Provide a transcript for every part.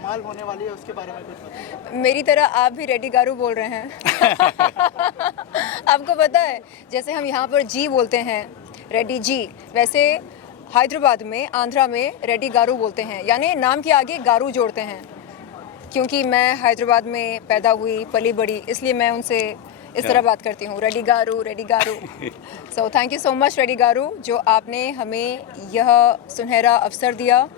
धमाल होने वाली है उसके बारे में कुछ बताइए। मेरी तरह आप भी रेडी गारू बोल रहे हैं। आपको पता है जैसे हम यहाँ पर जी बोलते हैं रेडी जी, वैसे हैदराबाद में आंध्रा में रेडी गारू बोलते हैं, यानी नाम के आगे गारू जोड़ते हैं। क्योंकि मैं हैदराबाद में पैदा हुई पली बड़ी, इसलिए मैं उनसे इस तरह बात करती हूँ, Reddy garu Reddy garu. So thank you so much Reddy garu, जो आपने हमें यह सुनहरा अवसर दिया,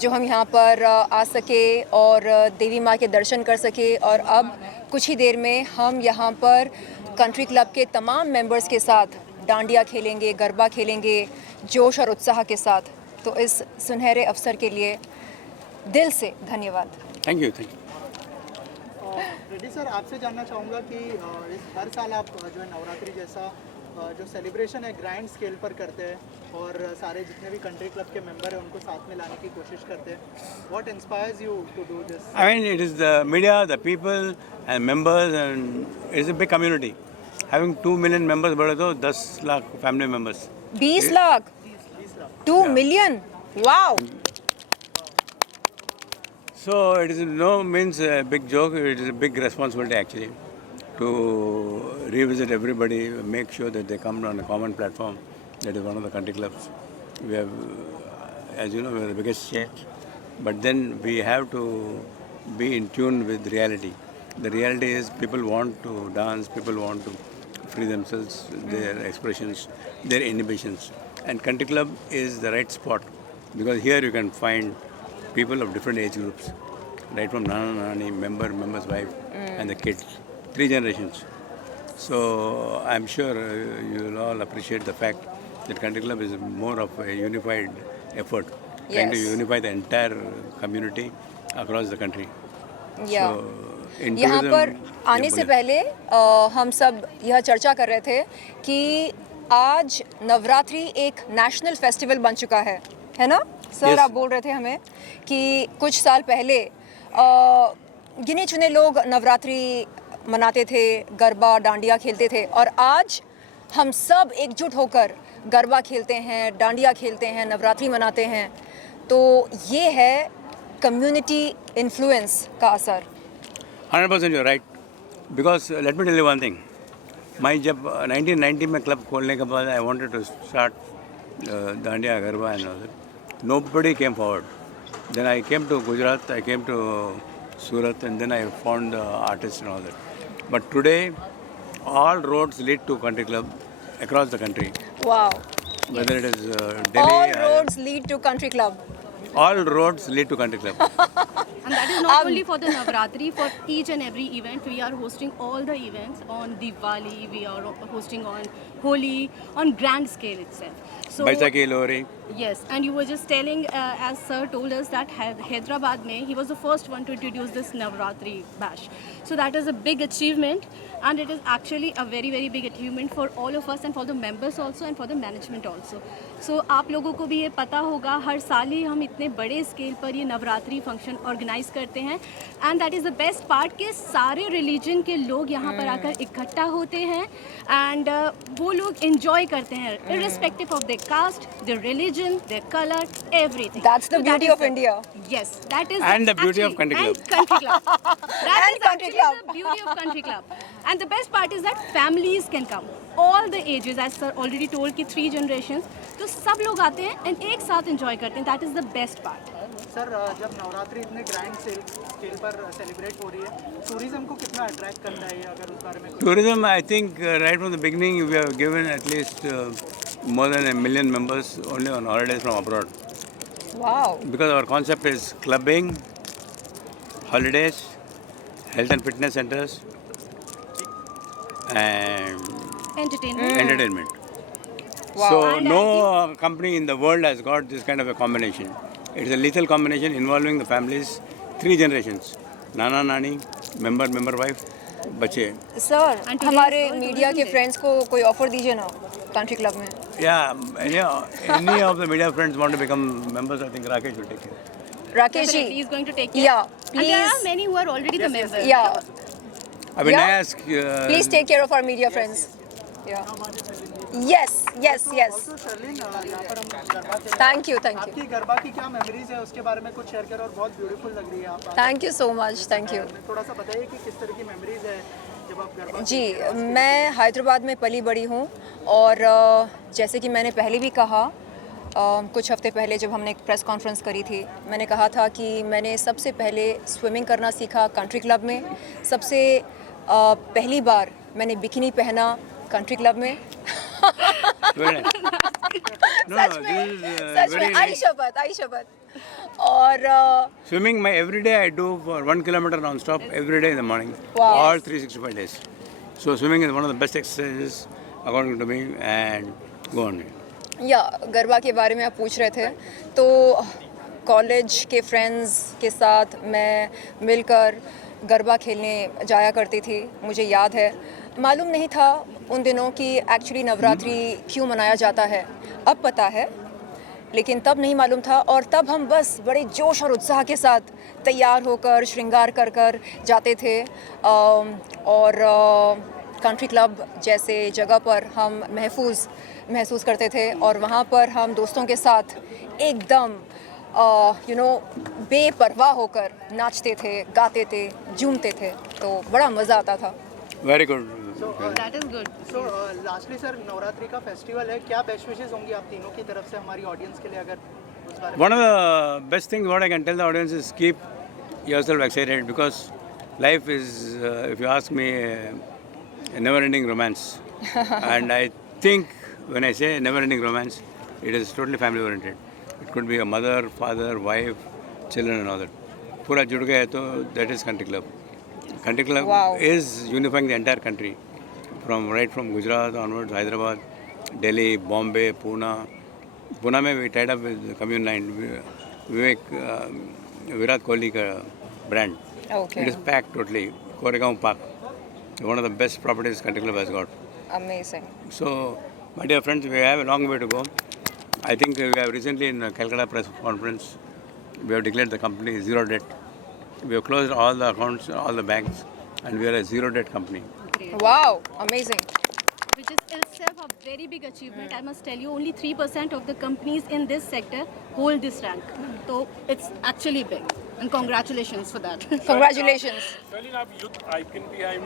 जो हम यहाँ पर आ सके और देवी माँ के दर्शन कर सके। और अब कुछ ही देर में हम यहाँ पर कंट्री क्लब के तमाम मेंबर्स के साथ डांडिया खेलेंगे, गरबा खेलेंगे, जोश और उत्साह के साथ। तो इस सुनहरे अवसर के लिए दिल से धन्यवाद। Thank you. रेड्डी सर, आपसे जानना चाहूँगा कि हर साल आप जो है नवरात्रि जैसा जो सेलिब्रेशन है ग्रैंड स्केल पर करते हैं और सारे जितने भी कंट्री क्लब के मेंबर हैं उनको साथ में लाने की कोशिश करते हैं। What inspires you to do this? I mean, it is the media, the people and members, and it is a big community. Having 2 million members बढ़े तो 10 lakh family members. 20 lakh 2 million, wow. So it is no means a big joke. It is a big responsibility actually to revisit everybody, make sure that they come on a common platform. That is one of the country clubs. We have, as you know, we are the biggest state, but then we have to be in tune with reality. The reality is people want to dance, people want to free themselves, their expressions, their inhibitions, and country club is the right spot because here you can find people of different age groups, right from Nana Nani, member's wife, and the kids, 3 generations. So I'm sure you will all appreciate the fact that country club is more of a unified effort, trying to Yes. unify the entire community across the country. या So in यहाँ tourism, पर आने से बोलिए। पहले हम सब यह चर्चा कर रहे थे कि आज नवरात्रि एक नेशनल फेस्टिवल बन चुका है ना सर? Yes. आप बोल रहे थे हमें कि कुछ साल पहले गिने चुने लोग नवरात्रि मनाते थे, गरबा डांडिया खेलते थे, और आज हम सब एकजुट होकर गरबा खेलते हैं, डांडिया खेलते हैं, नवरात्रि मनाते हैं। तो ये है कम्युनिटी इन्फ्लुएंस का असर। 100% you're right. Because let me tell you one thing. मैं जब 1990 में क्लब खोलने के बाद I wanted to start Dandiya, Garba and all that. Nobody came forward. Then I came to Gujarat, I came to Surat, and then I found the artists and all that. But today, all roads lead to country club across the country. Wow. Whether it is Delhi, All roads lead to country club. all roads lead to country club. And that is not only for the Navratri, for each and every event. We are hosting all the events on Diwali, we are hosting on Holi, on grand scale itself. So, Baisakhi, Lohri. yes, and you were just telling, as sir told us, that Hyderabad mein, he was the first one to introduce this Navratri bash. So that is a big achievement, and it is actually a very, very big achievement for all of us and for the members also and for the management also. So आप लोगों को भी ये पता होगा, हर साल ही हम इतने बड़े स्केल पर ये नवरात्रि फंक्शन ऑर्गेनाइज करते हैं, and that is the best part कि सारे रिलीजन के लोग यहाँ पर आकर इकट्ठा होते हैं, एंड वो लोग enjoy करते हैं irrespective of their caste, their religion, their color, everything. That's the So beauty that of is India. Yes, that is And the beauty of country club. And country club. That And is country actually club. the beauty of country club. And the best part is that families can come. All the ages, as sir already told कि 3 generations, तो सब लोग आते हैं and एक साथ enjoy करते हैं. That is the best part. Sir, जब नवरात्रि इतने ग्रैंड स्केल पर सेलिब्रेट हो रही है, टूरिज्म को कितना अट्रैक्ट करता है ये, अगर उस बारे में कुछ? Tourism, I think right from the beginning we have given at least more than 1 million members only on holidays from abroad. Wow. Because our concept is clubbing, holidays, health and fitness centers, and Entertainment. entertainment. Wow. So And no company in the world has got this kind of a combination. It's a lethal combination involving the families, 3 generations. Nana, Nani, member, wife, बच्चे. Sir, And today हमारे is going media के tourism day. Friends को कोई offer दीजिए ना country club में। Yeah, any of the media friends want to become members, I think Rakesh will take care. Rakesh Definitely, ji, is going to take care. Yeah, And there are please. many who are already the members. yeah, I mean, Yeah. I ask. please take care of our media friends. Yeah. Yes yes yes also Sherlyn, यहाँ पर हम गरबा खेल रहे हैं। Thank you आपकी गरबा की क्या memories है, उसके बारे में कुछ शेयर करो, और बहुत ब्यूटीफुल लग रही है आप। Thank you so much, thank you. थोड़ा सा बताइए कि किस तरह की मेमोरीज है जब आप गरबा जी, मैं हैदराबाद में पली बड़ी हूँ और जैसे कि मैंने पहले भी कहा, कुछ हफ्ते पहले जब हमने एक प्रेस कॉन्फ्रेंस करी थी, मैंने कहा था कि मैंने सबसे पहले स्विमिंग करना सीखा कंट्री क्लब में। सबसे पहली बार मैंने बिकिनी पहना कंट्री क्लब में। Very nice. No, सच no, में, this is सच very में, आई nice. शपथ। और Swimming, my every day I do for 1 kilometer non-stop every day in the morning, Wow. all 365 days. So swimming is one of the best exercises according to me, and go on. या गरबा के बारे में आप पूछ रहे थे, तो college के फ्रेंड्स के साथ मैं मिलकर गरबा खेलने जाया करती थी। मुझे याद है, मालूम नहीं था उन दिनों कि एक्चुअली नवरात्रि क्यों मनाया जाता है। अब पता है, लेकिन तब नहीं मालूम था। और तब हम बस बड़े जोश और उत्साह के साथ तैयार होकर श्रृंगार कर कर जाते थे। और कंट्री क्लब जैसे जगह पर हम महसूस करते थे, और वहाँ पर हम दोस्तों के साथ एकदम बेपरवाह होकर नाचते थे, गाते थे, झूमते थे, तो बड़ा मज़ा आता था। Very good. That is good. So lastly sir, Navratri का फेस्टिवल है, क्या बेस्ट विशेस होंगी आप तीनों की तरफ से हमारी ऑडियंस के लिए, अगर उस बारे में? One of the best things what I can tell the audience is keep yourself excited, because life is, if you ask me, a never-ending romance. And I think when I say never-ending romance, it is totally family-oriented. It could be a mother, father, wife, children and all that. पूरा जुड़ गया है तो that is country club. Country club Wow. is unifying the entire country, right from Gujarat onwards, Hyderabad, Delhi, Bombay, Pune. Pune में we tied up with Commune 9, Vivek, Virat Kohli का brand. Okay. It is packed totally. Koregaon Park, one of the best properties country club has got. Amazing. So, my dear friends, we have a long way to go. I think we have recently in Calcutta press conference, we have declared the company zero debt. We have closed all the accounts, all the banks, and we are a zero debt company. Wow, amazing. Which is itself a very big achievement. I must tell you, only 3% of the companies in this sector hold this rank. So it's actually big. And congratulations for that. Congratulations. Well, आप youth icon भी है,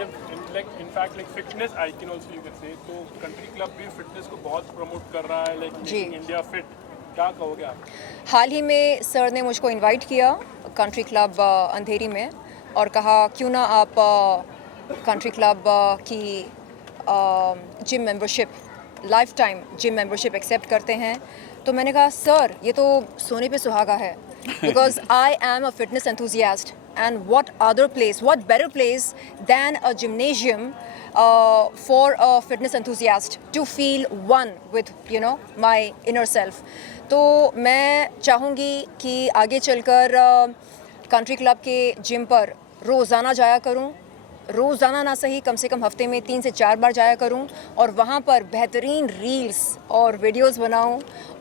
in fact like fitness icon also you can say. तो country club भी fitness को बहुत promote कर रहा है, like जी। making India fit. क्या कहोगे आप? हाल ही में सर ने मुझको इनवाइट किया कंट्री क्लब अंधेरी में, और कहा क्यों ना आप कंट्री क्लब की gym membership, lifetime gym membership accept करते हैं। तो मैंने कहा सर, ये तो सोने पे सुहागा है, because I am a fitness enthusiast, and what other place, what better place than a gymnasium for a fitness enthusiast to feel one with my inner self. तो मैं चाहूँगी कि आगे चलकर कंट्री क्लब के जिम पर रोज़ाना जाया करूँ, रोज़ाना ना सही, कम से कम हफ्ते में 3 से 4 बार जाया करूं, और वहाँ पर बेहतरीन रील्स और वीडियोस बनाऊं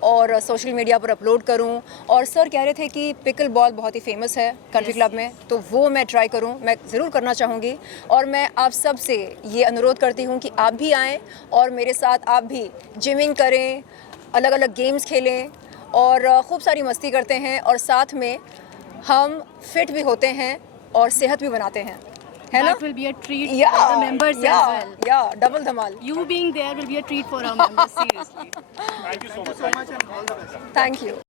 और सोशल मीडिया पर अपलोड करूं। और सर कह रहे थे कि पिकल बॉल बहुत ही फेमस है कंट्री क्लब में, तो वो मैं ट्राई करूं, मैं ज़रूर करना चाहूँगी। और मैं आप सब से ये अनुरोध करती हूँ कि आप भी आएँ और मेरे साथ आप भी जिमिंग करें, अलग अलग गेम्स खेलें और खूब सारी मस्ती करते हैं, और साथ में हम फिट भी होते हैं और सेहत भी बनाते हैं, है ना? That will be a treat for the members as well. Yeah, double Dhamaal. You being there will be a treat for our members, seriously. Thank you so much. so much and all the best. Thank you.